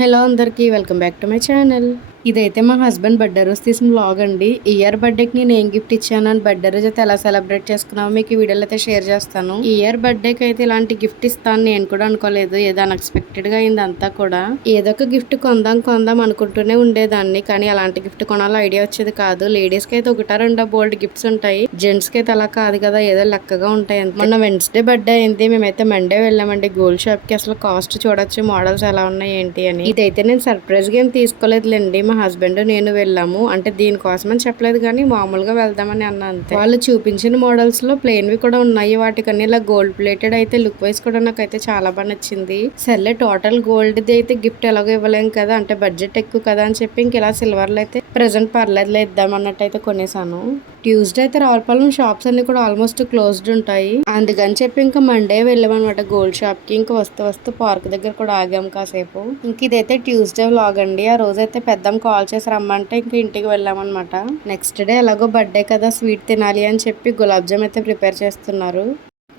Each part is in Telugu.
హలో అందరికీ welcome back to my channel. ఇదైతే మా హస్బెండ్ బర్త్డే రోజు తీసిన వ్లాగ్ అండి. ఈ ఇయర్ బర్త్డేకి నేను ఏం గిఫ్ట్ ఇచ్చాను అని బర్త్డే రోజు అయితే ఎలా సెలబ్రేట్ చేసుకున్నామో మీకు ఈ వీడియోలో అయితే షేర్ చేస్తాను. ఈ ఇయర్ బర్త్డేకి అయితే ఇలాంటి గిఫ్ట్ ఇస్తాను నేను కూడా అనుకోలేదు. ఏదో అన్ఎక్స్పెక్టెడ్ గా అయింది అంతా కూడా. ఏదో ఒక గిఫ్ట్ కొందాం అనుకుంటూనే ఉండేదాన్ని, కానీ అలాంటి గిఫ్ట్ కొనాలో ఐడియా వచ్చేది కాదు. లేడీస్ కి అయితే ఒకటా రెండో బోల్డ్ గిఫ్ట్స్ ఉంటాయి, జెంట్స్ కి అయితే అలా కాదు కదా, ఏదో లెక్కగా ఉంటాయి. మొన్న వెన్స్డే బర్త్డే అయింది, మేమైతే మండే వెళ్ళామండి గోల్డ్ షాప్ కి. అసలు కాస్ట్ చూడొచ్చు, మోడల్స్ ఎలా ఉన్నాయి ఏంటి అని. ఇదైతే నేను సర్ప్రైజ్ గా ఏం తీసుకోలేదులేండి, మా హస్బెండ్ నేను వెళ్ళాము. అంటే దీనికోసం అని చెప్పలేదు కానీ మామూలుగా వెళ్దామని అన్నా అంతే. వాళ్ళు చూపించిన మోడల్స్ లో ప్లేన్ వి కూడా ఉన్నాయి, వాటికన్నా ఇలా గోల్డ్ ప్లేటెడ్ అయితే లుక్ వైజ్ కూడా నాకైతే చాలా బాగా నచ్చింది. సర్లే టోటల్ గోల్డ్ ది అయితే గిఫ్ట్ ఎలాగో ఇవ్వలేం కదా, అంటే బడ్జెట్ ఎక్కువ కదా అని చెప్పి ఇంక ఇలా సిల్వర్ లో అయితే ప్రెసెంట్ పర్లేదులే ఇద్దాం అన్నట్టు అయితే కొనేసాను. ట్యూస్డే అయితే రావులపాలెం షాప్స్ అన్ని కూడా ఆల్మోస్ట్ క్లోజ్డ్ ఉంటాయి, అందుకని చెప్పి ఇంకా మండే వెళ్ళామన్నమాట గోల్డ్ షాప్ కి. ఇంకా వస్తూ పార్క్ దగ్గర కూడా ఆగాం కాసేపు. ఇంక ఇదైతే ట్యూస్డే వ్లాగ్ అండి. ఆ రోజు అయితే పెద్దమ్మ కాల్ చేసి రమ్మంటే ఇంక ఇంటికి వెళ్ళామన్నమాట. నెక్స్ట్ డే ఎలాగో బర్త్డే కదా స్వీట్ తినాలి అని చెప్పి గులాబ్ జామ్ అయితే ప్రిపేర్ చేస్తున్నారు.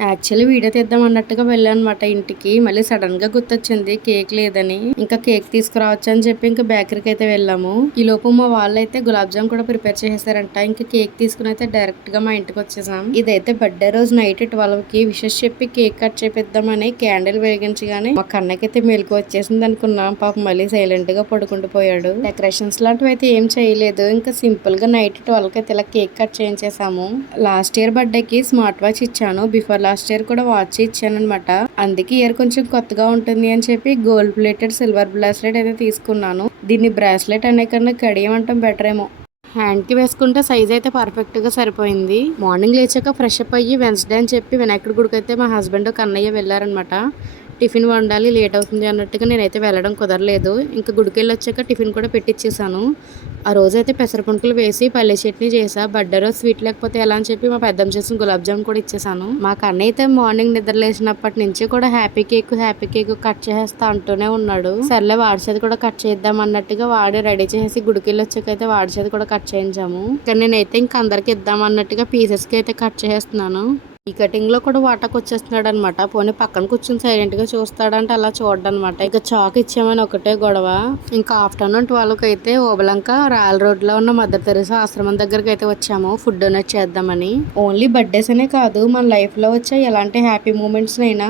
యాక్చువల్లీ వీడియో తీద్దాం అన్నట్టుగా వెళ్ళానమాట ఇంటికి, మళ్ళీ సడన్ గా గుర్తొచ్చింది కేక్ లేదని. ఇంకా కేక్ తీసుకురావచ్చు అని చెప్పి ఇంకా బేకరీకి అయితే వెళ్ళాము. ఈ లోపు మా వాళ్ళు అయితే గులాబ్ జామ్ కూడా ప్రిపేర్ చేసేసారంట. ఇంకా కేక్ తీసుకుని అయితే డైరెక్ట్ గా మా ఇంటికి వచ్చేసాం. ఇదైతే బర్త్డే రోజు నైట్ 12 కి విషెస్ చెప్పి కేక్ కట్ చేపిద్దామని క్యాండిల్ వెలిగించగానే మా కన్నకైతే మెలకు వచ్చేసింది అనుకున్నాం. పాపం మళ్ళీ సైలెంట్ గా పడుకుంటూ పోయాడు. డెకరేషన్స్ లాంటివి అయితే ఏం చేయలేదు, ఇంకా సింపుల్ గా నైట్ 12 కి అయితే ఇలా కేక్ కట్ చేయించేసాము. లాస్ట్ ఇయర్ బర్త్డే కి స్మార్ట్ వాచ్ ఇచ్చాను, బిఫోర్ లాస్ట్ ఇయర్ కూడా వాచ్ ఇచ్చాను అనమాట. అందుకే ఇయర్ కొంచెం కొత్తగా ఉంటుంది అని చెప్పి గోల్డ్ ప్లేటెడ్ సిల్వర్ బ్రాస్లెట్ అయితే తీసుకున్నాను. దీన్ని బ్రాస్లెట్ అనే కన్నా కడియం అంటాం బెటర్ ఏమో. హ్యాండ్ కి వేసుకుంటే సైజ్ అయితే పర్ఫెక్ట్ గా సరిపోయింది. మార్నింగ్ లేచాక ఫ్రెష్ అప్ అయ్యి వెన్స్డే అని చెప్పి వినాయకుడి గుడికి అయితే మా హస్బెండ్ కన్నయ్య వెళ్ళారనమాట. టిఫిన్ వండాలి, లేట్ అవుతుంది అన్నట్టుగా నేనైతే వెళ్ళడం కుదరలేదు. ఇంకా గుడికి వెళ్ళి వచ్చాక టిఫిన్ కూడా పెట్టించేసాను. ఆ రోజైతే పెసరపుంకులు వేసి పల్లె చట్నీ చేసా. బర్త్డే రోజు స్వీట్ లేకపోతే ఎలా అని చెప్పి మా పెద్దమ్మ చేసిన గులాబ్ జామ్ కూడా ఇచ్చేసాను. మా కన్నయ్య అయితే మార్నింగ్ నిద్ర లేచినప్పటి నుంచి కూడా హ్యాపీ కేక్ కట్ చేసేస్తా అంటూనే ఉన్నాడు. సర్లే వాడి చేతి కూడా కట్ చేద్దాం అన్నట్టుగా వాడి రెడీ చేసి గుడికి వెళ్ళి వచ్చాకైతే వాడి చేతి కూడా కట్ చేయించాము. కానీ నేనైతే ఇంక అందరికి ఇద్దాం అన్నట్టుగా పీసెస్ కి అయితే కట్ చేస్తున్నాను. ఈ కటింగ్ లో కూడా వాటకు వచ్చేస్తున్నాడు అనమాట. పోనీ పక్కన కూర్చొని సైలెంట్ గా చూస్తాడంటే అలా చూడనమాట. ఇక చాక్ ఇచ్చామని ఒకటే గొడవ. ఇంకా ఆఫ్టర్నూన్ 12 అయితే ఓబలంక రాయల్ రోడ్ లో ఉన్న మదర్ తెరీసా ఆశ్రమం దగ్గరికి అయితే వచ్చాము ఫుడ్ డొనేట్ చేద్దామని. ఓన్లీ బర్త్డేస్ అనే కాదు, మన లైఫ్ లో వచ్చే ఎలాంటి హ్యాపీ మూమెంట్స్ అయినా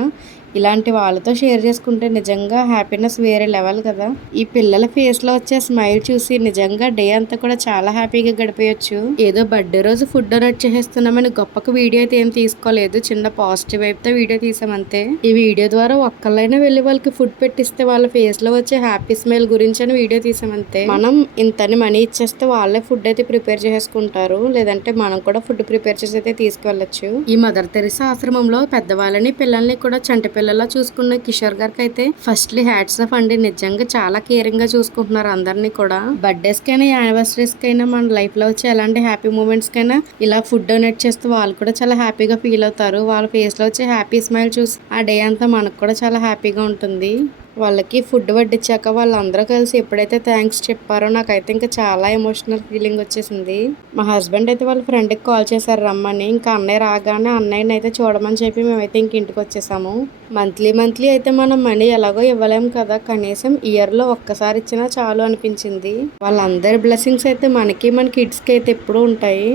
ఇలాంటి వాళ్ళతో షేర్ చేసుకుంటే నిజంగా హ్యాపీనెస్ వేరే లెవెల్ కదా. ఈ పిల్లల ఫేస్ లో వచ్చే స్మైల్ చూసి నిజంగా డే అంతా కూడా చాలా హ్యాపీగా గడిపేయచ్చు. ఏదో బర్త్డే రోజు ఫుడ్ డొనేట్ చేసేస్తున్నామని గొప్పకు వీడియో అయితే ఏం తీసుకోలేదు, చిన్న పాజిటివ్ వైపు తో వీడియో తీసామంతే. ఈ వీడియో ద్వారా ఒక్కళ్ళైనా వెళ్ళి వాళ్ళకి ఫుడ్ పెట్టిస్తే వాళ్ళ ఫేస్ లో వచ్చే హ్యాపీ స్మైల్ గురించి అని వీడియో తీసామంతే. మనం ఇంతని మనీ ఇచ్చేస్తే వాళ్ళే ఫుడ్ అయితే ప్రిపేర్ చేసుకుంటారు, లేదంటే మనం కూడా ఫుడ్ ప్రిపేర్ చేసి అయితే తీసుకువెళ్ళచ్చు. ఈ మదర్ తెరీసా ఆశ్రమంలో పెద్దవాళ్ళని పిల్లల్ని కూడా చంటి పిల్లలా చూసుకున్న కిషోర్ గారికి అయితే ఫస్ట్లీ హ్యాట్స్ ఆఫ్ అండి. నిజంగా చాలా కేరింగ్ గా చూసుకుంటున్నారు అందరినీ కూడా. బర్త్డేస్ కైనా యానివర్సరీస్ కైనా మన లైఫ్ లో వచ్చే ఎలాంటి హ్యాపీ మూమెంట్స్ కైనా ఇలా ఫుడ్ డొనేట్ చేస్తే వాళ్ళు కూడా చాలా హ్యాపీగా ఫీల్ అవుతారు. వాళ్ళ ఫేస్ లో వచ్చే హ్యాపీ స్మైల్ చూసి ఆ డే అంతా మనకు కూడా చాలా హ్యాపీగా ఉంటుంది. వాళ్ళకి ఫుడ్ వడ్డించాక వాళ్ళందరూ కలిసి ఎప్పుడైతే థ్యాంక్స్ చెప్పారో నాకైతే ఇంకా చాలా ఎమోషనల్ ఫీలింగ్ వచ్చేసింది. మా హస్బెండ్ అయితే వాళ్ళ ఫ్రెండ్కి కాల్ చేశారు రమ్మని. ఇంకా అన్నయ్య రాగానే అన్నయ్యని అయితే చూడమని చెప్పి మేమైతే ఇంక ఇంటికి వచ్చేసాము. మంత్లీ అయితే మనం మనీ ఎలాగో ఇవ్వలేం కదా, కనీసం ఇయర్ లో ఒక్కసారి ఇచ్చినా చాలు అనిపించింది. వాళ్ళందరి బ్లెస్సింగ్స్ అయితే మనకి మన కిడ్స్ కి అయితే ఎప్పుడూ ఉంటాయి.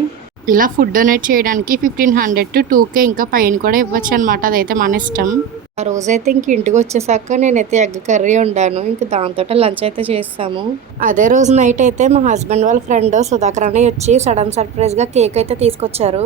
ఇలా ఫుడ్ డొనేట్ చేయడానికి 1500 to 2K ఇంకా పైన కూడా ఇవ్వచ్చు అనమాట, అదైతే మన ఇష్టం. ఆ రోజైతే ఇంక ఇంటికి వచ్చేసాక నేనైతే ఎగ్ కర్రీ వండాను. ఇంకా దాంతో లంచ్ అయితే చేస్తాము. అదే రోజు నైట్ అయితే మా హస్బెండ్ వాళ్ళ ఫ్రెండ్ సుధాకర్ అని వచ్చి సడన్ సర్ప్రైజ్ గా కేక్ అయితే తీసుకొచ్చారు.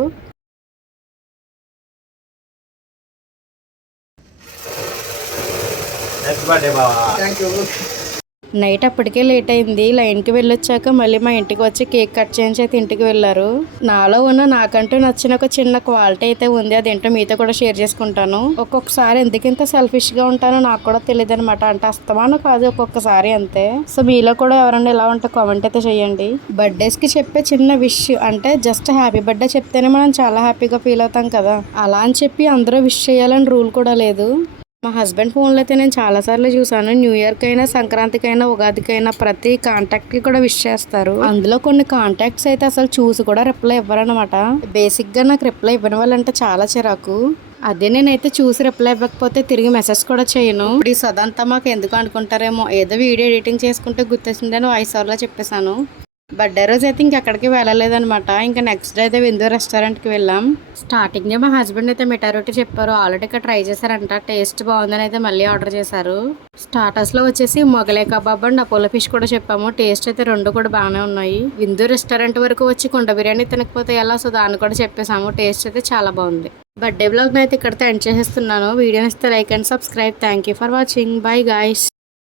నైట్ అప్పటికే లేట్ అయింది. లైన్కి వెళ్ళొచ్చాక మళ్ళీ మా ఇంటికి వచ్చి కేక్ కట్ చేయించి అయితే ఇంటికి వెళ్ళారు. నాలో ఉన్న నాకంటూ నచ్చిన ఒక చిన్న క్వాలిటీ అయితే ఉంది, అదేంటో మీతో కూడా షేర్ చేసుకుంటాను. ఒక్కొక్కసారి ఎందుకింత సెల్ఫిష్ గా ఉంటానో నాకు కూడా తెలియదు అనమాట. అంటే అస్తమానం కాదు, ఒక్కొక్కసారి అంతే. సో మీలో కూడా ఎవరైనా ఎలా ఉంటే కామెంట్ అయితే చేయండి. బర్త్డేస్ కి చెప్పే చిన్న విష్ అంటే జస్ట్ హ్యాపీ బర్త్డే చెప్తేనే మనం చాలా హ్యాపీగా ఫీల్ అవుతాం కదా, అలా అని చెప్పి అందరూ విష్ చేయాలని రూల్ కూడా లేదు. మా హస్బెండ్ ఫోన్లో అయితే నేను చాలాసార్లు చూసాను. న్యూ ఇయర్కి అయినా, సంక్రాంతికైనా, ఉగాదికైనా ప్రతి కాంటాక్ట్కి కూడా విష్ చేస్తారు. అందులో కొన్ని కాంటాక్ట్స్ అయితే అసలు చూసి కూడా రిప్లై ఇవ్వరనమాట. బేసిక్గా నాకు రిప్లై ఇవ్వని వాళ్ళంటే చాలా చిరాకు. అదే నేనైతే చూసి రిప్లై ఇవ్వకపోతే తిరిగి మెసేజ్ కూడా చేయను. ఇప్పుడు ఈ సదంతా మాకు ఎందుకు అనుకుంటారేమో, ఏదో వీడియో ఎడిటింగ్ చేసుకుంటే గుర్తొచ్చిందని వాయిస్ ఓవర్లో చెప్పేశాను. బర్త్డే రోజు అయితే ఇంకెక్కడికి వెళ్ళలేదనమాట. ఇంకా నెక్స్ట్ డే అయితే విందు రెస్టారెంట్కి వెళ్ళాం. స్టార్టింగ్ మా హస్బెండ్ అయితే మిఠాయి రొట్టి చెప్పారు. ఆల్రెడీ ఇక్కడ ట్రై చేశారంట, టేస్ట్ బాగుందని అయితే మళ్ళీ ఆర్డర్ చేశారు. స్టార్టర్స్లో వచ్చేసి Mughlai kebab and Apollo fish కూడా చెప్పాము. టేస్ట్ అయితే రెండు కూడా బాగానే ఉన్నాయి. విందు రెస్టారెంట్ వరకు వచ్చి కుండ బిర్యానీ తినకపోతే ఎలా, సో దాన్ని కూడా చెప్పేసాము. టేస్ట్ అయితే చాలా బాగుంది. బర్త్డే బ్లాగ్ని అయితే ఇక్కడితో ఎండ్ చేసేస్తున్నాను. వీడియోని ఇస్తే like and subscribe. Thank you for watching. By guys.